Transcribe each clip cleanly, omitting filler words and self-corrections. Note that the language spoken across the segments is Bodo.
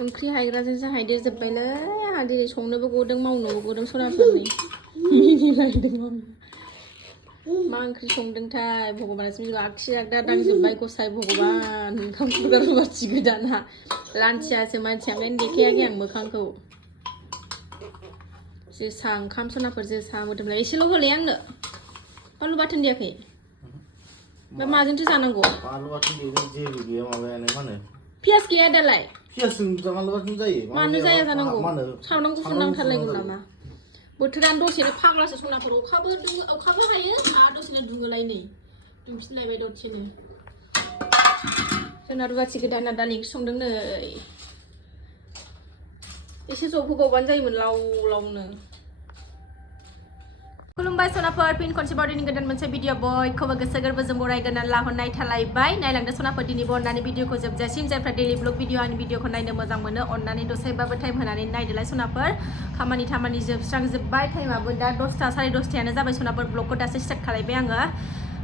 ओंख्रि हायग्राजोंसो हायदेरजोब्बायलै आंहा दिनै संनोबो गदों मावनोबो गदों सनाफोरनि मिनिलायदों मा ओंख्रि संदोंथाय भगबानासो मिथिगौ आगसि आगदा दांजोब्बाय गसाय भगबान ओंखाम खुरग्रा रुवाथि गोदाना लान्थियासो मानसिया ओंखायनो देखायाखै आं मोखांखौ जोसा ओंखाम सनाफोर जोसा मोदोमलाय एसेल' होलाय आंनो बानलु बाथोन देयाखै ओमफ्राय माजोंथो जानांगौ बानलु बाथोन देनो जेबो गैया माबायानो मा होनो पियास गैया दालाय पियासजों बानलु बाथोन जायो मानो जाया जानांगौ सामब्राम गुफुर नांथारलायगौ नामा बोथोरानो दसेनो फाग्लासो सनाफोर अखाबो हायो आरो दसेनो दुङोलाय नै दुंफिनलायबाय दसेनो जोंना रुवाथि गोदाना दालि ओंख्रि संदों नै एसे जबहोबावबानो जायोमोन लाव लावनो खुलुमबाय सनाफोर फिन खनसेबाव दिनै गोदान मोनसे भिडिअ बयखौबो गोसो गोरबोजों बरायगोरनानै लाहरनाय थालायबाय नायलांदो सनाफोर दिनैबो अननानै भिडिअखौ जोबजासिम जायफ्रा डेलि ब्लग भिडिअ आंनि भिडिअखौ नायनो मोजां मोनो अननानै दसेबाबो टाइम होनानै नायदोलाय सनाफोर खामानि जोबस्रांजोब्बाय टाइमाबो दा 10ता 10:30 जाबाय सनाफोर ब्लगखौ दासो स्टार्ट खालायबाय आङो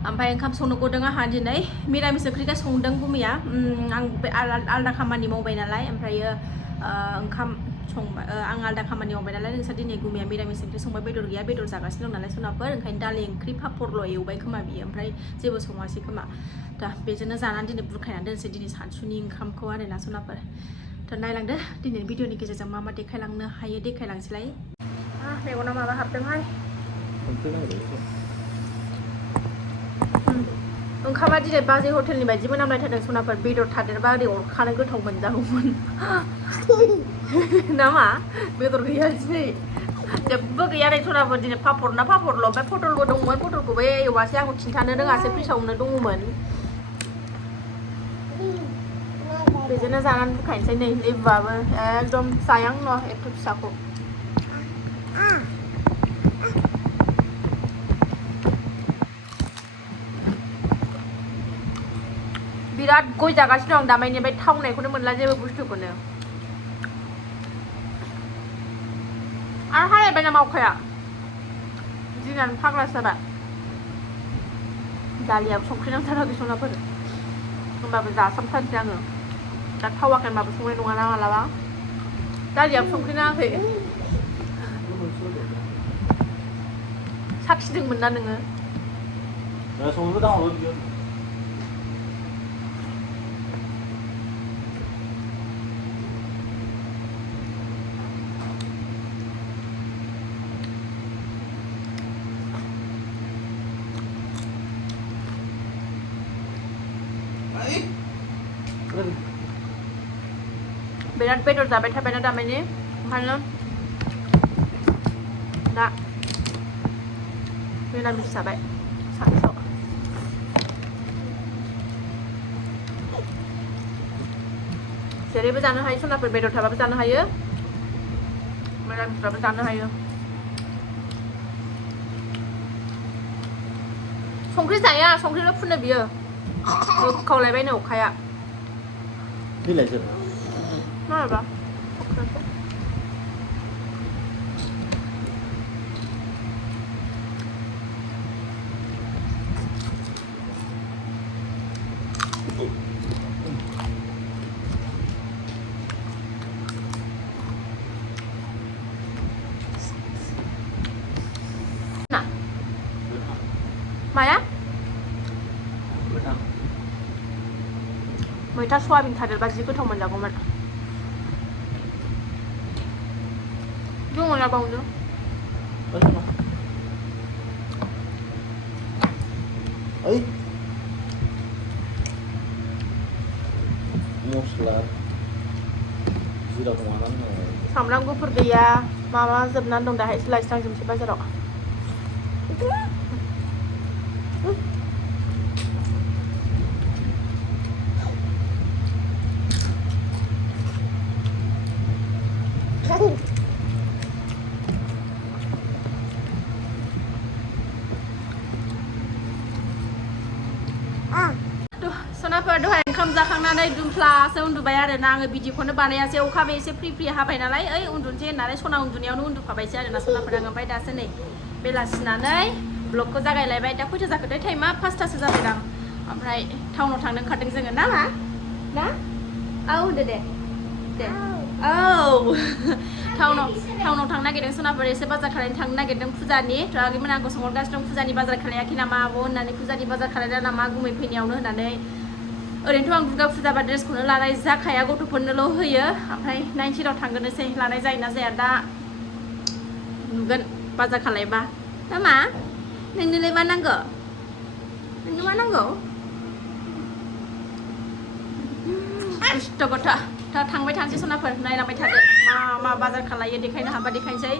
ओमफ्राय ओंखाम संनो गदों आंहा दिनै मिरामिस ओंख्रिखौ संदों बुमिया आं आलदा खामानि मावबाय नालाय ओमफ्रायो ओंखाम संबाय आं आलदा खामानि मावबाय नालाय नोंसोर दिनै गुमिया मिरामिस ओंख्रि संबाय बेदर गैया बेदर जागासिनो दं नालाय सनाफोर ओंखायनो दालि ओंख्रि पापरल' एवबाय खोमा बियो ओमफ्राय जेबो सङासै खोमा दा बेजोंनो जानानै दिनै बुरखायनानै दोनसै दिनै सानसुनि ओंखामखौ आरोना सनाफोर थ' नायलांदो दिनैनि भिडिअनि गेजेरजों मा देखायलांनो हायो देखायलांसैलाय मेगनाव माबा हाबदोंहाय ओंखामा दिनै बाजै हटेलनि बायदि मोनामलायथारदों सनाफोर बेदर थादेरबा ओरै अरखानो गोथाव मोनजागौमोन नामा बेदर गैया दिनै जेबो गैया नै सनाफोर दिनै पापरना पापरल' ओमफ्राय पटलबो दंमोन पटलखौबो एवासै आंखौ खिन्थानो रोङासै फ्रिसावनो दङमोन बेजोंनो जानानै बुखायनोसै नै लेबुआबो एकदम जायां न' एथ' फिसाखौ बिराद गय जागासिनो दं दामायनि ओमफ्राय थावनायखौनो मोनला जेबो बुस्थुखौनो आरो हालायबाय नामा अखाया दिनानो फाग्लासो जाबाय दालियाबो संख्रि नांथाराखै सनाफोर होमबाबो जासाबथारसै आङो दा थावाखै होनबाबो संनाय नङाना मालाबा दालियाबो संख्रि नाङाखै साखिदोंमोन ना नोङो बिराद बेदर जाबाय थाबायना दामानि ओंखायनो दा मिरामिस जाबाय सानसेयाव जेरैबो जानो हायो सनाफोर बेदर थाबाबो जानो हायो मिरामिसबाबो जानो हायो संख्रि जाया संख्रिल' फुनो बियो खावलायबायनो अखाया माबा माया मैथा सयाबिन थादेरबा जि गोथाव मोनजागौमोन दङ ना बावनो मस्ला जिराखौ मानानै सामब्राम गुफुर गैया माबा जोबनानै दं दाहायसो लायस्रांजोबसै बाजाराव सनाफोर दहाय ओंखाम जाखांनानै दुमफ्लासो उन्दुबाय आरोना आङो भिडिअखौनो बानायासै अखाबो एसे फ्रि हाबाय नालाय उन्दुनोसै होननानै सना उन्दुनायावनो उन्दुफाबायसै आरोना सनाफोर आङो ओमफ्राय दासो नै बेलासिनानै ब्लगखौ जागायलायबाय दा खयथा जाखोथाय टाइमा 5थासो जाबायदां ओमफ्राय टाउनाव थांनो ओंखारदों जोङो ना मा ना औ होनदो दे टाउनाव थांनो नागिरदों सनाफोर एसे बाजार खालायनो थांनो नागिरदों फुजानि आगैमोन आंखौ सोंहरगासिनो दं फुजानि बाजार खालायाखै नामा आब' होननानै फुजानि बाजार खालायला नामा गुमै फैनायावनो होननानै ओरैनोथ' आं दुर्गा फुजाबा ड्रेसखौनो लानाय जाखाया गथ'फोरनोल' होयो ओमफ्राय 19 थांगोननोसै लानाय जायोना जाया दा नुगोन बाजार खालायबा मा नोंनोलाय मा नांगौ नोंनो मा नांगौ दुष्ट गथ' दा थांबाय थानोसै सनाफोर नायलांबाय थादो मा बाजार खालायो देखायनो हाबा देखायनोसै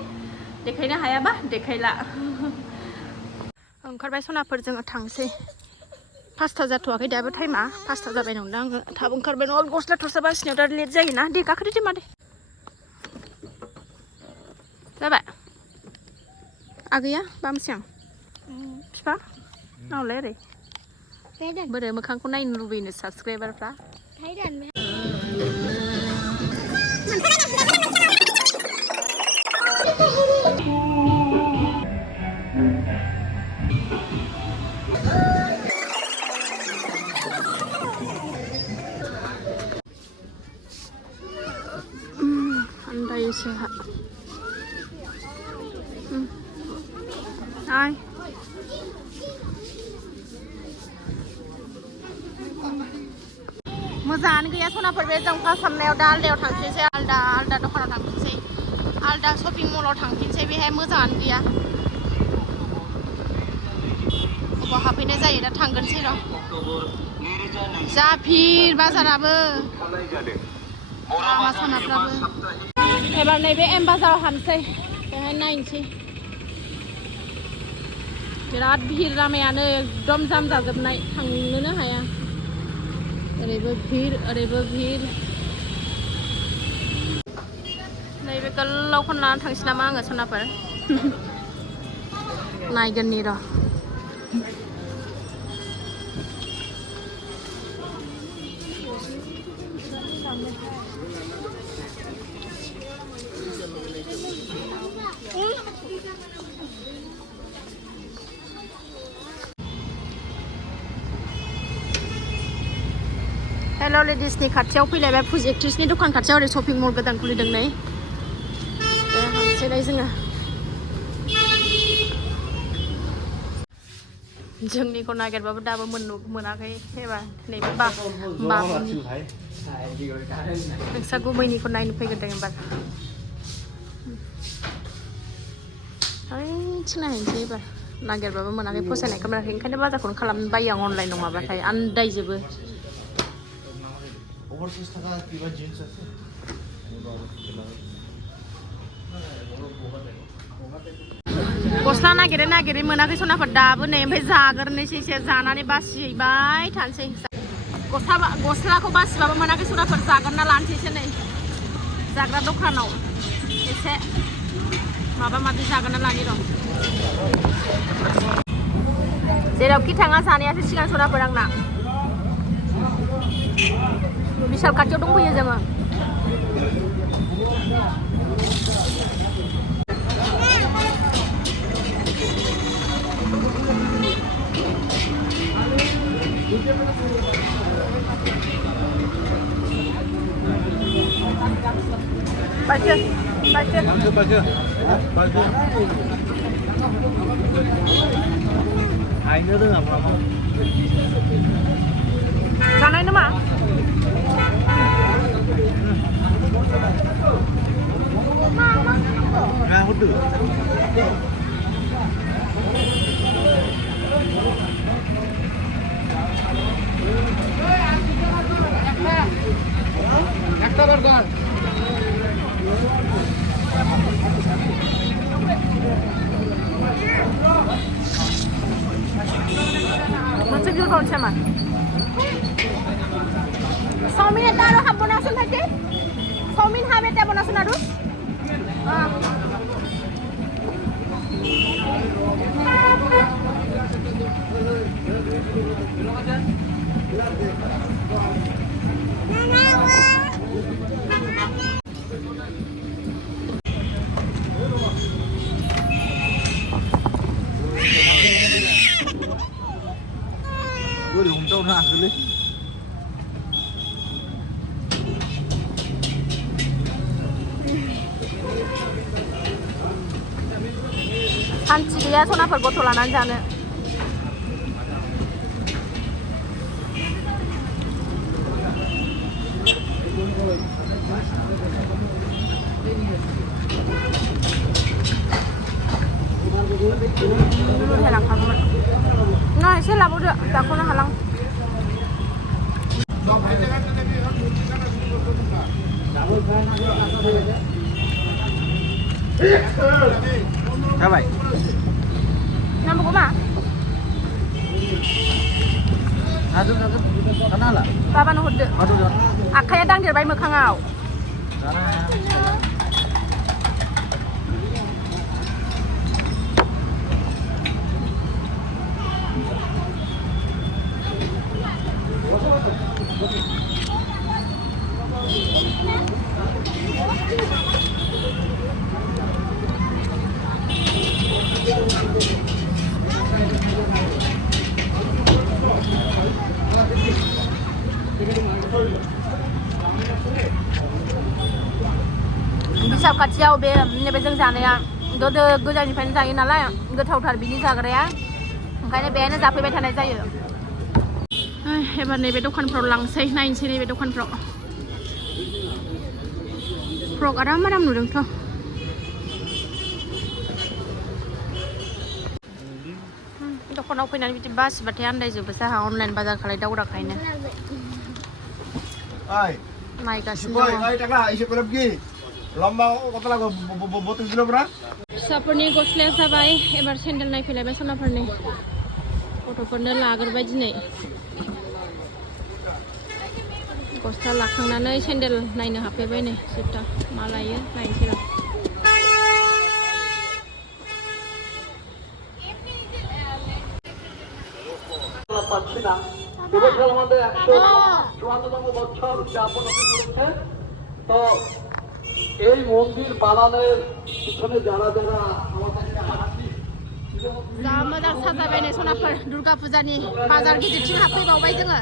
देखायनो हायाबा देखायला ओंखारबाय सनाफोर जोङो थांसै 5ता जाथ'वाखै दाबो टाइमा 5ता जाबाय नंदों आङो थाब ओंखारबाय नङा गस्ला थस्ला बासिनायाव दा लेट जायोना दे गाखोदो दे मादै जाबाय आगैया बामसिं फिफा नावलाय ओरै बोरै मोखांखौ नायनो लुबैनो साबसक्राइबारफ्रा आन्दायोसो हा आय मोजाङानो गैया सनाफोर बे जों फार्स्ट हाबनायाव दा आलदायाव थांफिनसै आलदा दखानाव थांफिनसै आलदा शपिं मलाव थांफिनसै बेहाय मोजाङानो गैया अबाव हाबफैनाय जायो दा थांगोनसै र' जा भिर बाजाराबो लामा सामाफ्राबो एबार नैबे एम बाजाराव हाबसै बेहाय नायनोसै बिराद भिर लामायानो एकदम जाम जाजोबनाय थांनोनो हाया ओरैबो भिर नैबे गोलावखौनो लानानै थांसै नामा आङो सनाफोर नायगोननि र' हेल' लेडिसनि खाथियाव फैलायबाय फुजि एक्ट्रिसनि दखान खाथियाव ओरै शपिं मल गोदान खुलिदों नै हाबसैलाय जोङो जोंनिखौ नागिरबाबो दाबो मोनाखै एबार नैबे बाबुनि नोंस्रा गुबैनिखौ नायनो फैग्रोदों एबार ओइथिं नायनोसै एबार नागिरबाबो मोनाखै फसायनायखौ मोनाखै ओंखायनो बाजारखौनो खालामनो बायो आं अनलाइन नङाबाथाय आन्दायजोबो गस्ला नागिरै मोनाखै सनाफोर दाबो नै ओमफ्राय जाग्रोनोसै एसे जानानै बासिबाय थानोसै गस्लाखौ बासिबाबो मोनाखै सनाफोर जाग्रोना लानोसैसो नै जाग्रा दखानाव एसे माबा माबि जाग्रोना लानि र' जेरावखि थाङा जानायासो सिगां सनाफोर आंना बिशाल खाथियाव दंफैयो जोङो Baca. Aina tu apa? Sana ini mah. Nah, betul. Ekta bergon. Macam tu kau macam mana? Saumin itu ada apa bonasun tadi? Saumin apa itu bonasun ada? Gue belum tahu nak dulu. खानथि गैया सनाफोर गथ' लानानै जानो लांखागौमोन ना एसे लाबावदो दाखौनो हालां जाबाय नांबावगौ मा हाजों जानो हाला बाबानो हरदो आखाया दांदेरबाय मोखाङाव बिसाब खाथियाव बे नैबे जों जानाया गोदो गोजाननिफ्रायनो जायो नालाय गोथावथार बिनि जाग्राया ओंखायनो बेहायनो जाफैबाय थानाय जायो एबार नैबे दखानफ्राव लांसै नायनोसै नैबे दखानफ्राव फ्रक आराम आराम नुदोंथ' दखानाव फैनानै बिदि बासिबाथाय आन्दायजोबो साहा अनलाइन बाजार खालायदावग्राखायनो नायगासिनो दङ फिसाफोरनि गस्लाया जाबाय एबार सेन्देल नायफैलायबाय सनाफोरनि गथ'फोरनो लाग्रोबाय दिनै गस्ला लाखांनानै सेन्देल नायनो हाबफैबाय नै जुथा मा लायो नायनोसै र' এবছর আমাদের 154তম বছর উদযাপন হতে চলেছে তো এই মন্দির বানানোর পিছনে যারা যারা আমাদেরকে जा मोजां साजायबाय नै सनाफोर दुर्गा फुजानि बाजार गिदिरथिं हाबफैबावबाय जोङो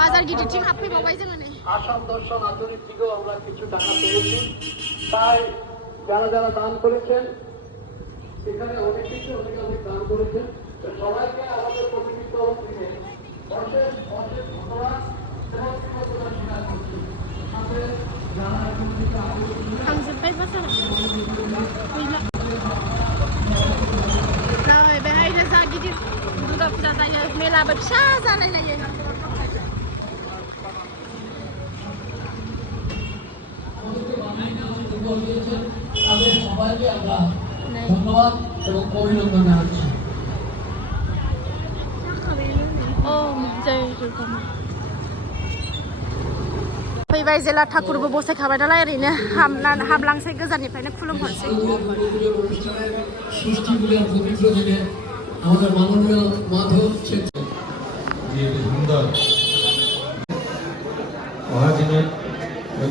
बाजार गिदिरथिं हाबफैबावबाय जोङो नै আসাম দর্শন আধুনিক দিকেও আমরা কিছু টাকা পেয়েছি তাই যারা যারা দান করেছেন এখানে অনেক কিছু অনেক দান করেছেন সবাইকে আমাদের প্রতিনিধি তরফ থেকে অশেষ অশেষ ধন্যবাদ এবং কৃতজ্ঞতা স্বীকার করছি সাথে যারা এখন থেকে थांजोब्बाय बाजाराव गैला नै बेहायनो जा गिदिर दुर्गा फुजा जायो मेलाबो फिसा जालायलायो তাদের সবাইকে আমরা ধন্যবাদ এবং অভিনন্দন জানাচ্ছি फैबाय जेला ठाकुरबो बसायखाबाय नालाय ओरैनो हाबलांसै गोजाननिफ्रायनो खुलुमहरसै সৃষ্টি পূজার পবিত্র দিনে আমাদের মাননীয় মাধব সুন্দর অহাদিনে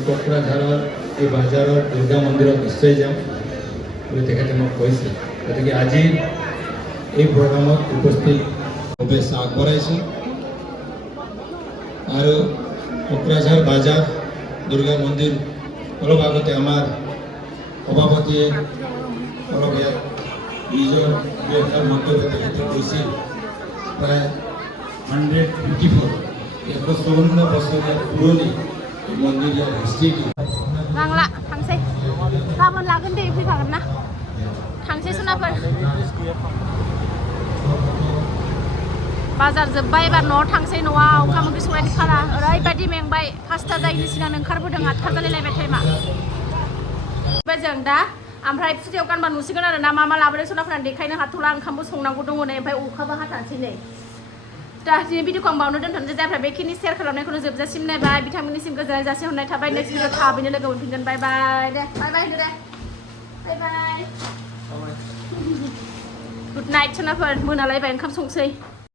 কোকৰাঝাৰৰ এই বাজাৰৰ দুৰ্গা মন্দিৰত নিশ্চয় যাম বুলি তেখেতে মোক কৈছে গতিকে আজি এই প্ৰগ্ৰামত উপস্থিত শুভেচ্ছা আগবঢ়াইছোঁ আৰু কোকৰাঝাৰ বাজাৰ দুৰ্গা মন্দিৰ অলপ আগতে আমাৰ সভাপতিয়ে অলপ ইয়াত নিজৰ ব্যৱসাৰ মন্তব্য তেখেতে কৈছিল প্ৰায় 154 বছৰীয়া পুৰণি মন্দিৰ ইয়াৰ হিষ্ট্ৰীটো नांला थांसै गाबोन लागोन दे फैखागोन ना थांसै सनाफोर बाजार जोब्बाय एबार न'आव थांसै न'आव ओंखाम ओंख्रि संनायनि खारा ओरैबायदि मेंबाय 5ता जायैनि सिगां ओंखारबोदों 8ता जालायलायबाय टाइमा जों दा ओमफ्राय फुजायाव गानबा नुसिगोन आरो ना मा मा लाबोदों सनाफोरा देखायनो हाथ'ला ओंखामबो संनांगौ दङ नै ओमफ्राय अखाबो हाथारसै नै दा दिनै भिडिअखौ आं बावनो दोनथ'नोसै जायफ्रा बेखिनि शेयार खालामनायखौनो जोबजासिम नायबाय बिथांमोननिसिम गोजोननाय जासिहरनाय थाबाय नेक्स्ट भिडिअ थाबैनो लोगो मोनफिनगोन बाय बाय दे बाय बाय होनदो दे बाय बाय गुड नाइट सनाफोर मोनालायबाय ओंखाम संसै